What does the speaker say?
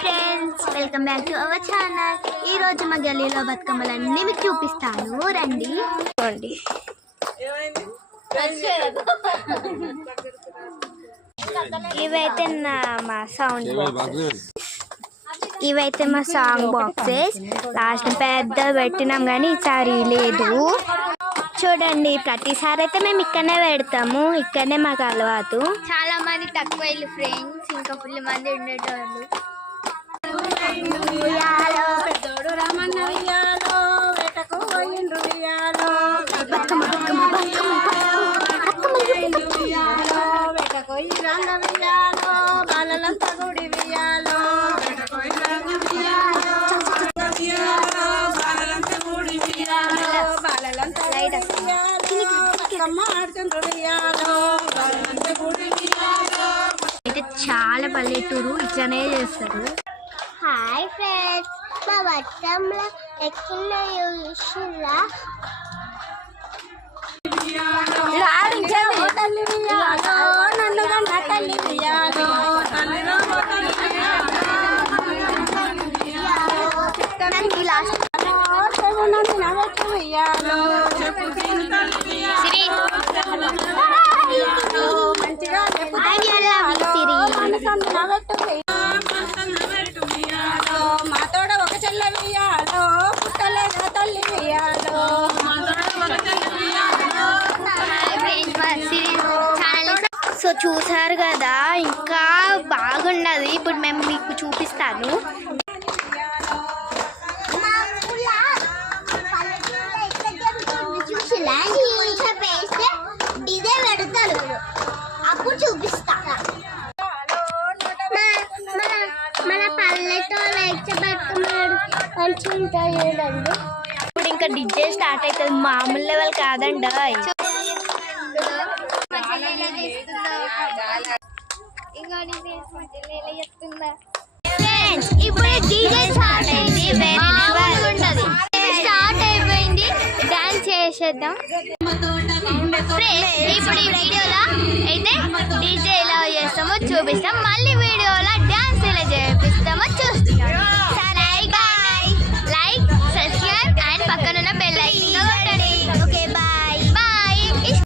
Friends, welcome back to our channel. ఈ రోజు మా గల్లీలో బతుకమ్మలన్నీ మీకు చూపిస్తాను, రండి. ఇవైతే మా సౌండ్ బాక్సెస్, ఇవైతే మా సాంగ్ బాక్సెస్. లాస్ట్ పెద్ద పెట్టినాం కానీ ఈసారి లేదు. చూడండి, ప్రతిసారి అయితే మేము ఇక్కడనే పెడతాము, ఇక్కడనే మాకు అలవాటు. చాలా మంది తక్కువ ఫ్రెండ్స్, ఇంకా ఫుల్ మంది ఉండేటోళ్ళు. అయితే చాలా పల్లెటూరు ఇట్లానే చేస్తారు. హాయ్ ఫ్రెండ్స్, మా బతుకమ్మలో ఎక్కిన చూసిరా. మాతోడ ఒక చెల్ల వెయ్యాలో, పుట్టలేదా తల్లి వెయ్యాలో. సో చూసారు కదా, ఇంకా బాగున్నది. ఇప్పుడు మేము మీకు చూపిస్తాను. అప్పుడు చూపిస్తా. మన పల్లెటూరు మంచిగా ఉంటాయి చూడండి. ఇప్పుడు ఇంకా డిజే స్టార్ట్ అవుతుంది, మామూలు లెవెల్ కాదండి. ఇప్పుడు డిజే స్టార్ట్ అయింది, స్టార్ట్ అయిపోయింది. డాన్స్ చేసేద్దాం. ఇప్పుడు ఈ వీడియోలో అయితే డీజే ఎలా చేస్తామో చూపిస్తాం. మళ్ళీ వీడియో